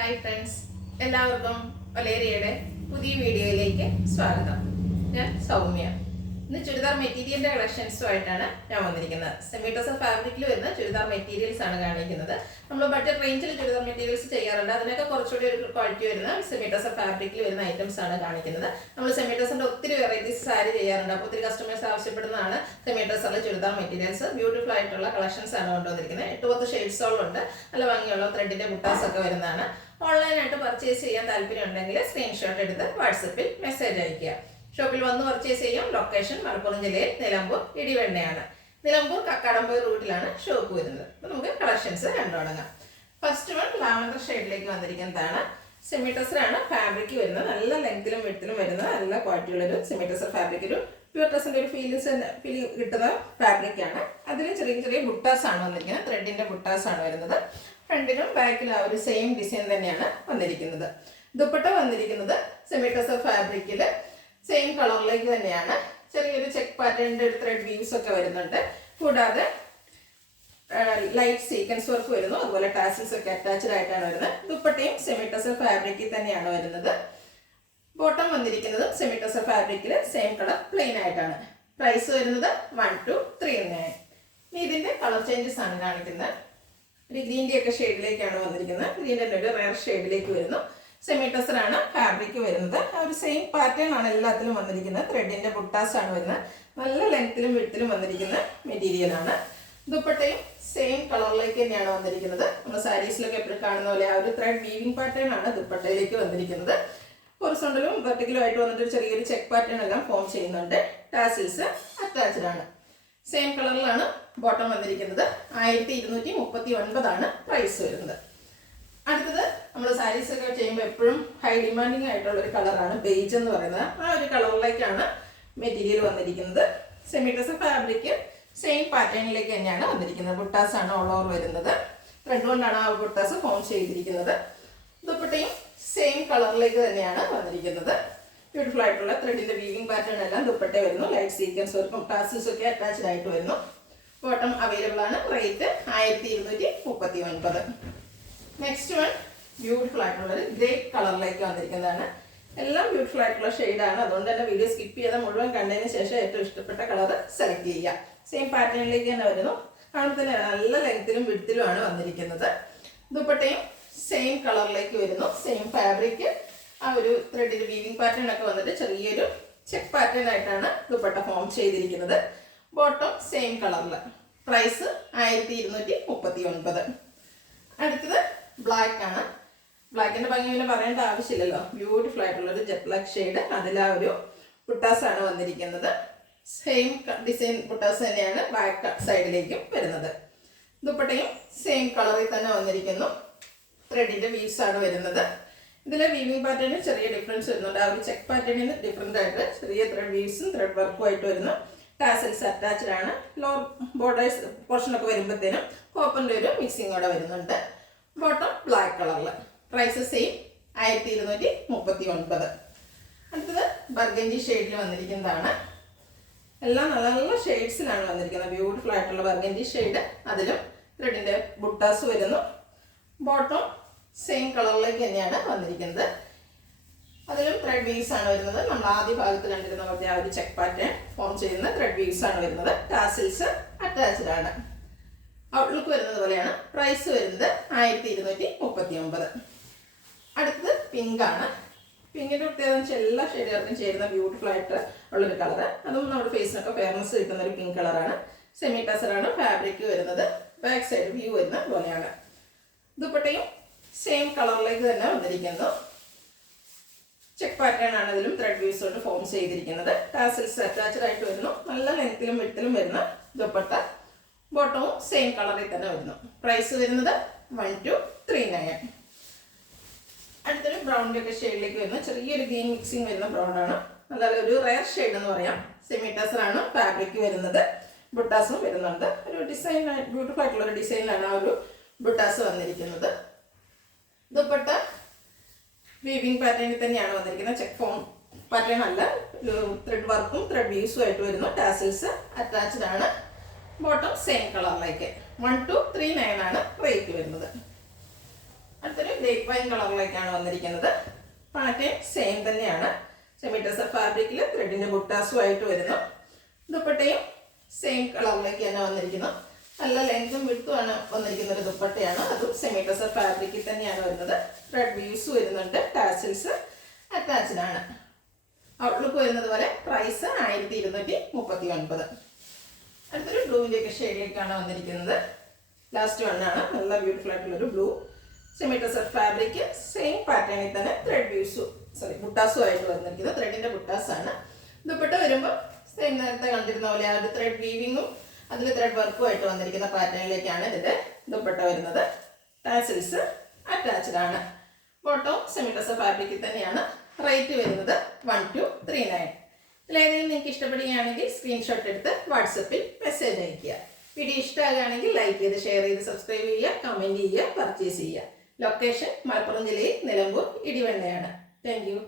Hi friends, എല്ലാവർക്കും വലേറിയയുടെ പുതിയ വീഡിയോയിലേക്ക് സ്വാഗതം. ഞാൻ സൗമ്യ. ഇന്ന് ചുരിദാർ മെറ്റീരിയലിന്റെ കളക്ഷൻസുമായിട്ടാണ് ഞാൻ വന്നിരിക്കുന്നത്. സെമി ടസർ ഫാബ്രിക്കിൽ വരുന്ന ചുരിദാർ മെറ്റീരിയൽസ് ആണ് കാണിക്കുന്നത്. നമ്മൾ ബഡ്ജറ്റ് റേഞ്ചിൽ ചുരിദാർ മെറ്റീരിയൽസ് ചെയ്യാറുണ്ട്. അതിനൊക്കെ കുറച്ചുകൂടി ഒരു ക്വാളിറ്റി വരുന്ന സെമി ടസർ ഫാബ്രിക്കിൽ വരുന്ന ഐറ്റംസ് ആണ് കാണിക്കുന്നത്. നമ്മൾ സെമി ടസറിന്റെ ഒത്തിരി വെറൈറ്റീസ് സാരി ചെയ്യാറുണ്ട്. അപ്പോൾ ഒത്തിരി കസ്റ്റമേഴ്സ് ആവശ്യപ്പെടുന്നതാണ് സെമി ടസറിലെ ചുരിദാർ മെറ്റീരിയൽസ്. ബ്യൂട്ടിഫുൾ ആയിട്ടുള്ള കളക്ഷൻസ് ആണ് കൊണ്ടുവന്നിരിക്കുന്നത്. 8-10 ഷെയ്ഡ്സോളുണ്ട്. നല്ല ഭംഗിയുള്ള ത്രെഡിന്റെ ബുട്ടാസ് ഒക്കെ വരുന്നതാണ്. ഓൺലൈനായിട്ട് പർച്ചേസ് ചെയ്യാൻ താല്പര്യം ഉണ്ടെങ്കിൽ സ്ക്രീൻഷോട്ട് എടുത്ത് വാട്സപ്പിൽ മെസ്സേജ് അയയ്ക്കുക. ഷോപ്പിൽ വന്ന് പർച്ചേസ് ചെയ്യാം. ലൊക്കേഷൻ മലപ്പുറം ജില്ലയിൽ നിലമ്പൂർ ഇടിവെണ്ണയാണ്. നിലമ്പൂർ കക്കാടംപൊയിൽ റൂട്ടിലാണ് ഷോപ്പ് വരുന്നത്. അപ്പോൾ നമുക്ക് കളക്ഷൻസ് കണ്ടു തുടങ്ങാം. ഫസ്റ്റ് വൺ ലാവൻഡർ ഷെയ്ഡിലേക്ക് വന്നിരിക്കുന്നതാണ്. സെമി ടസറാണ് ഫാബ്രിക് വരുന്നത്. നല്ല ലെങ്ത്തിലും വിഡ്ത്തിലും വരുന്ന നല്ല ക്വാളിറ്റിയുള്ളൊരു സെമി ടസർ ഫാബ്രിക്. ഒരു പ്യൂർ ടസറിൻ്റെ ഒരു ഫീൽ കിട്ടുന്ന ഫാബ്രിക്കാണ്. അതിൽ ചെറിയ ചെറിയ ബുട്ടാസ് ആണ് വന്നിരിക്കുന്നത്. ത്രെഡിൻ്റെ ബുട്ടാസ് ആണ് വരുന്നത്. ഫ്രണ്ടിനും ബാക്കിലും ആ ഒരു സെയിം ഡിസൈൻ തന്നെയാണ് വന്നിരിക്കുന്നത്. ദുപ്പട്ട വന്നിരിക്കുന്നത് സെമി ടസർ ഫാബ്രിക്കിൽ സെയിം കളറിലേക്ക് തന്നെയാണ്. ചെറിയൊരു ചെക്ക് പാറ്റേണിൻ്റെ ഒരു ത്രെഡ് വീവ്സ് ഒക്കെ വരുന്നുണ്ട്. കൂടാതെ ലൈറ്റ് സീക്വൻസ് വർക്ക് വരുന്നു. അതുപോലെ ടാസിൽസ് ഒക്കെ അറ്റാച്ച്ഡ് ആയിട്ടാണ് വരുന്നത്. ദുപ്പട്ടയും സെമി ടസർ ഫാബ്രിക്കിൽ തന്നെയാണ് വരുന്നത്. ബോട്ടം വന്നിരിക്കുന്നത് സെമി ടസർ ഫാബ്രിക്കിൽ സെയിം കളർ പ്ലെയിൻ ആയിട്ടാണ്. പ്രൈസ് വരുന്നത് 1239. ഇനി ഇതിൻ്റെ കളർ ചേഞ്ചസ് ആണ് കാണിക്കുന്നത്. ഒരു ഗ്രീൻ്റെ ഒക്കെ ഷെയ്ഡിലേക്കാണ് വന്നിരിക്കുന്നത്. ഗ്രീൻ്റെ ഒരു റെയർ ഷെയ്ഡിലേക്ക് വരുന്നു. സെമി ടസറാണ് ഫാബ്രിക് വരുന്നത്. ആ ഒരു സെയിം പാറ്റേൺ ആണ് എല്ലാത്തിലും വന്നിരിക്കുന്നത്. ത്രെഡിൻ്റെ ബുട്ടാസ് ആണ് വരുന്നത്. നല്ല ലെങ്ത്തിലും വിഡ്ത്തിലും വന്നിരിക്കുന്ന മെറ്റീരിയലാണ്. ദുപ്പട്ടയും സെയിം കളറിലേക്ക് തന്നെയാണ് വന്നിരിക്കുന്നത്. നമ്മൾ സാരീസിലൊക്കെ എപ്പോഴും കാണുന്ന പോലെ ആ ഒരു ത്രെഡ് വീവിംഗ് പാറ്റേൺ ആണ് ദുപ്പട്ടയിലേക്ക് വന്നിരിക്കുന്നത്. ഹൊറിസോണ്ടലും വെർട്ടിക്കലും ആയിട്ട് വന്നിട്ട് ചെറിയൊരു ചെക്ക് പാറ്റേൺ എല്ലാം ഫോം ചെയ്യുന്നുണ്ട്. ടാസിൽസ് അറ്റാച്ച്ഡ് ആണ്. സെയിം കളറിലാണ് ബോട്ടം വന്നിരിക്കുന്നത്. 1239 പ്രൈസ് വരുന്നത്. അടുത്തത് നമ്മൾ സാരീസ് ഒക്കെ ചെയ്യുമ്പോൾ എപ്പോഴും ഹൈ ഡിമാൻഡിങ് ആയിട്ടുള്ള ഒരു കളറാണ് ബേജ് എന്ന് പറയുന്നത്. ആ ഒരു കളറിലേക്കാണ് മെറ്റീരിയൽ വന്നിരിക്കുന്നത്. സെമി ടസർ ഫാബ്രിക് സെയിം പാറ്റേണിലേക്ക് തന്നെയാണ് വന്നിരിക്കുന്നത്. ബുട്ടാസ് ആണ് ഓൾ ഓവർ വരുന്നത്. ത്രെഡ് കൊണ്ടാണ് ആ ബുട്ടാസ് ഫോം ചെയ്തിരിക്കുന്നത്. ദുപ്പട്ടയും സെയിം കളറിലേക്ക് തന്നെയാണ് വന്നിരിക്കുന്നത്. ബ്യൂട്ടിഫുൾ ആയിട്ടുള്ള ത്രെഡിന്റെ വീവിംഗ് പാറ്റേൺ എല്ലാം ദുപ്പട്ട വരുന്നു. ലൈറ്റ് സീക്വൻസ് വർക്കും ടാസിൽസും ഒക്കെ അറ്റാച്ച്ഡ് ആയിട്ട് വരുന്നു. ബോട്ടം അവൈലബിൾ ആണ്. റേറ്റ് 1239. നെക്സ്റ്റ് വൺ ബ്യൂട്ടിഫുൾ ആയിട്ടുള്ള ഒരു ഗ്രേ കളറിലേക്ക് വന്നിരിക്കുന്നതാണ്. എല്ലാം ബ്യൂട്ടിഫുൾ ആയിട്ടുള്ള ഷെയ്ഡാണ്. അതുകൊണ്ട് തന്നെ വീഡിയോ സ്കിപ്പ് ചെയ്താൽ മുഴുവൻ കണ്ടതിന് ശേഷം ഏറ്റവും ഇഷ്ടപ്പെട്ട കളർ സെലക്ട് ചെയ്യുക. സെയിം പാറ്റേണിലേക്ക് തന്നെ വരുന്നു. കാണുമ്പോൾ തന്നെ നല്ല ലെങ്ത്തിലും വിഡ്ത്തിലുമാണ് വന്നിരിക്കുന്നത്. ദുപ്പട്ടയും സെയിം കളറിലേക്ക് വരുന്നു. Same fabric. ആ ഒരു ത്രെഡിന്റെ വീവിംഗ് പാറ്റേൺ ഒക്കെ വന്നിട്ട് ചെറിയൊരു ചെക്ക് പാറ്റേൺ ആയിട്ടാണ് ദുപ്പട്ട ഫോം ചെയ്തിരിക്കുന്നത്. ബോട്ടം സെയിം കളറിൽ. പ്രൈസ് 1239. അടുത്തത് ബ്ലാക്ക് ആണ്. ബ്ലാക്കിന്റെ ഭംഗി പിന്നെ പറയേണ്ട ആവശ്യമില്ലല്ലോ. ബ്യൂട്ടിഫുൾ ആയിട്ടുള്ള ഒരു ജെറ്റ് ബ്ലാക്ക് ഷെയ്ഡ്. അതിൽ ആ ഒരു ബുട്ടാസ് ആണ് വന്നിരിക്കുന്നത്. സെയിം ഡിസൈൻ ബുട്ടാസ് തന്നെയാണ് ബാക്ക് സൈഡിലേക്കും വരുന്നത്. ദുപ്പട്ടയും സെയിം കളറിൽ തന്നെ വന്നിരിക്കുന്നു. ത്രെഡിന്റെ വീവ്സ് ആണ് വരുന്നത്. ഇതിലെ വീവിംഗ് പാറ്റേണിൽ ചെറിയ ഡിഫറൻസ് വരുന്നുണ്ട്. ആ ഒരു ചെക്ക് പാറ്റേണിൽ ഡിഫറെൻ്റ് ആയിട്ട് ചെറിയ ത്രെഡ് വീവ്സും ത്രെഡ് വർക്കും ആയിട്ട് വരുന്നു. ടാസൽസ് അറ്റാച്ച്ഡ് ആണ്. ലോവർ ബോർഡേഴ്സ് പോർഷനൊക്കെ വരുമ്പോഴത്തേനും കോപ്പറിൻ്റെ ഒരു മിക്സിങ്ങോടെ വരുന്നുണ്ട്. ബോട്ടം ബ്ലാക്ക് കളറിൽ. Price same 1239. അടുത്തത് ബർഗഞ്ചി ഷെയ്ഡിൽ വന്നിരിക്കുന്നതാണ്. എല്ലാം നല്ല നല്ല ഷെയ്ഡ്സിലാണ് വന്നിരിക്കുന്നത്. ബ്യൂട്ടിഫുൾ ആയിട്ടുള്ള ബർഗഞ്ചി ഷെയ്ഡ്. അതിലും ത്രെഡിൻ്റെ ബുട്ടാസ് വരുന്നു. ബോട്ടം സെയിം കളറിലേക്ക് തന്നെയാണ് വന്നിരിക്കുന്നത്. അതിലും ത്രെഡ് വീവ്സ് ആണ് വരുന്നത്. നമ്മൾ ആദ്യ ഭാഗത്ത് കണ്ടിരുന്ന പോലത്തെ ആ ഒരു ചെക്ക് പാറ്റേൺ ഫോം ചെയ്യുന്ന ത്രെഡ് വീവ്സ് ആണ് വരുന്നത്. ടാസിൽസ് അറ്റാച്ച്ഡ് ആണ്. ഔട്ട്ലുക്ക് വരുന്നത് പോലെയാണ്. പ്രൈസ് വരുന്നത് 1239. അടുത്തത് പിങ്ക് ആണ്. പിങ്കിൻ്റെ പ്രത്യേകത വെച്ചാൽ എല്ലാ ഷെയ്ഡുകാർക്കും ചേരുന്ന ബ്യൂട്ടിഫുൾ ആയിട്ട് ഉള്ളൊരു കളറ്. അതും നമ്മുടെ ഫേസിനൊക്കെ ഫെയർനെസ് കിട്ടുന്ന ഒരു പിങ്ക് കളറാണ്. സെമി ടസറാണ് ഫാബ്രിക് വരുന്നത്. ബാക്ക് സൈഡ് വ്യൂ വരുന്ന പോലെയാണ്. ദുപ്പട്ടയും സെയിം കളറിലേക്ക് തന്നെ വന്നിരിക്കുന്നു. ചെക്ക് പാറ്റേൺ ആണ് ഇതിലും ത്രെഡ് വീവ്സ് കൊണ്ട് ഫോം ചെയ്തിരിക്കുന്നത്. ടാസിൽസ് അറ്റാച്ച്ഡ് ആയിട്ട് വരുന്നു. നല്ല ലെങ്ത്തിലും വിഡ്ത്തിലും വരുന്ന ദുപ്പട്ട. ബോട്ടവും സെയിം കളറിൽ തന്നെ വരുന്നു. പ്രൈസ് വരുന്നത് 1239. അടുത്തൊരു ബ്രൗണിൻ്റെ ഒക്കെ ഷെയ്ഡിലേക്ക് വരുന്ന ചെറിയൊരു ഗ്രീൻ മിക്സിങ് വരുന്ന ബ്രൗൺ ആണ്. നല്ല ഒരു റെയർ ഷെയ്ഡ് എന്ന് പറയാം. സെമി ടസറാണ് ഫാബ്രിക് വരുന്നത്. ബുട്ടാസും വരുന്നുണ്ട്. ഒരു ഡിസൈൻ ബ്യൂട്ടിഫുൾ ആയിട്ടുള്ള ഒരു ഡിസൈനിലാണ് ആ ഒരു ബുട്ടാസ് വന്നിരിക്കുന്നത്. ദുപ്പട്ട വീവിംഗ് പാറ്റേണിൽ തന്നെയാണ് വന്നിരിക്കുന്നത്. ചെക്ക് ഫോം പാറ്റേൺ അല്ല. ത്രെഡ് വർക്കും ത്രെഡ് വീവ്സും ആയിട്ട് വരുന്നു. ടാസിൽസ് അറ്റാച്ച്ഡ് ആണ്. ബോട്ടം സെയിം കളറിലേക്ക്. 1239 ആണ് റേറ്റ് വരുന്നത്. അടുത്തൊരു ഗ്രേപ്പ് വൈൻ കളറിലേക്കാണ് വന്നിരിക്കുന്നത്. പാറ്റേൺ സെയിം തന്നെയാണ്. സെമി ടെസർ ഫാബ്രിക്കിൽ ത്രെഡിൻ്റെ ബുട്ടാസുമായിട്ട് വരുന്നു. ദുപ്പട്ടയും സെയിം കളറിലേക്ക് തന്നെ വന്നിരിക്കുന്നു. നല്ല ലെങ്തും വിഡ്ത്തുമാണ് വന്നിരിക്കുന്ന ഒരു ദുപ്പട്ടയാണ്. അതും സെമി ടെസർ ഫാബ്രിക്കിൽ തന്നെയാണ് വരുന്നത്. ത്രെഡ് വ്യൂസ് വരുന്നുണ്ട്. ടാസിൽസ് അറ്റാച്ച്ഡ് ആണ്. ഔട്ട്ലുക്ക് വരുന്നത് പോലെ പ്രൈസ് 1239. അടുത്തൊരു ബ്ലൂവിൻ്റെ ഒക്കെ ഷെയ്ഡിലേക്കാണ് വന്നിരിക്കുന്നത്. ലാസ്റ്റ് വണ്ണാണ്. നല്ല ബ്യൂട്ടിഫുൾ ആയിട്ടുള്ളൊരു blue. Semi tussar fabric same പാറ്റേണിൽ തന്നെ ത്രെഡ് വ്യൂസും ബുട്ടാസും ആയിട്ട് വന്നിരിക്കുന്നത്. ത്രെഡിൻ്റെ ബുട്ടാസാണ്. ദുപ്പട്ട വരുമ്പോൾ സെയിം നേരത്തെ കണ്ടിരുന്ന പോലെ ആ ഒരു ത്രെഡ് വീവിങ്ങും അതിൽ ത്രെഡ് വർക്കും ആയിട്ട് വന്നിരിക്കുന്ന പാറ്റേണിലേക്കാണ് ഇതിൻ്റെ ദുപ്പട്ട വരുന്നത്. ടാസിൽസ് അറ്റാച്ച്ഡ് ആണ്. ബോട്ടം സെമി ടെസർ ഫാബ്രിക്കിൽ തന്നെയാണ്. റേറ്റ് വരുന്നത് 1239. ഇതിലേതെങ്കിലും നിങ്ങൾക്ക് ഇഷ്ടപ്പെടുകയാണെങ്കിൽ സ്ക്രീൻഷോട്ട് എടുത്ത് വാട്സപ്പിൽ മെസ്സേജ് അയയ്ക്കുക. വീഡിയോ ഇഷ്ടമാകുകയാണെങ്കിൽ ലൈക്ക് ചെയ്ത് ഷെയർ ചെയ്ത് സബ്സ്ക്രൈബ് ചെയ്യുക, കമൻറ്റ് ചെയ്യുക, പർച്ചേസ് ചെയ്യുക. ലൊക്കേഷൻ മലപ്പുറം ജില്ലയിൽ നിലമ്പൂർ ഇടിവണ്ണയാണ്. Thank you.